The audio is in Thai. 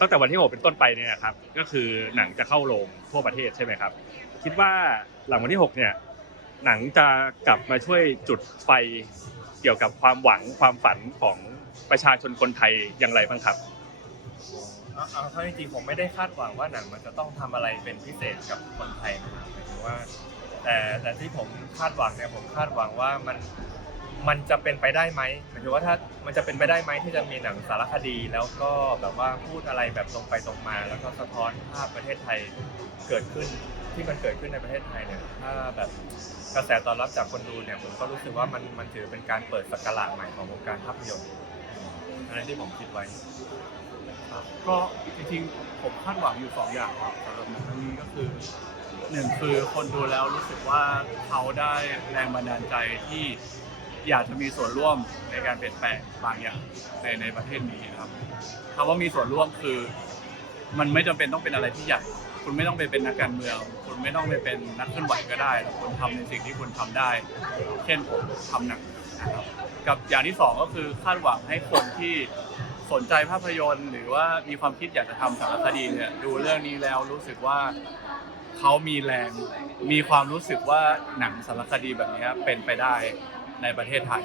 ตั้งแต่วันที่ 6 เป็นต้นไปเนี่ยครับก็คือหนังจะเข้าโรงทั่วประเทศใช่ไหมครับ คิดว่าหลังวันที่ 6 เนี่ยหนังจะกลับมาช่วยจุดไฟเกี่ยวกับความหวังความฝันของประชาชนคนไทยอย่างไรบ้างครับเอาเอาเข้าจริงๆผมไม่ได้คาดหวังว่าหนังมันจะต้องทำอะไรเป็นพิเศษกับคนไทยนะครับหมายถึงว่า แต่แต่ที่ผมคาดหวังเนี่ยผมคาดหวังว่ามัน มันจะเป็นไปได้ไหมหมายถึงว่าถ้ามันจะเป็นไปได้ไหมที่จะมีหนังสารคดี แล้วก็แบบว่าพูดอะไรแบบตรงไปตรงมา แล้วก็สะท้อนภาพประเทศไทยเกิดขึ้นที่มันเกิดขึ้นในประเทศไทยเนี่ยถ้าแบบกระแสตอบรับจากคนดูเนี่ยผมก็รู้สึกว่ามันมันถือเป็นการเปิดสกราชใหม่ของวงการภาพยนตร์อันนั้นที่ผมคิดไว้ครับก็จริงๆผมคาดหวังอยู่สองอย่างครับสำหรับหนังเรื่องนี้ก็คือหนึ่งคือคนดูแล้วรู้สึกว่าเขาได้แรงบันดาลใจที่ อยากจะมีส่วนร่วมในการเปลี่ยนแปลงบางอย่างในในประเทศนี้นะครับคำว่ามีส่วนร่วมคือ มันไม่จำเป็นต้องเป็นอะไรที่ใหญ่คุณไม่ต้องไปเป็นนักการเมือง คุณไม่ต้องไปเป็นนักเคลื่อนไหวก็ได้แต่คุณทำในสิ่งที่คุณทำได้ เช่นผมทำหนังนะครับกับอย่างที่สองก็คือคาดหวังให้คนที่สนใจภาพยนตร์ หรือว่ามีความคิดอยากจะทำสารคดีเนี่ยดูเรื่องนี้แล้วรู้สึกว่าเขามีแรง มีความรู้สึกว่าหนังสารคดีแบบนี้เป็นไปได้ ในประเทศไทย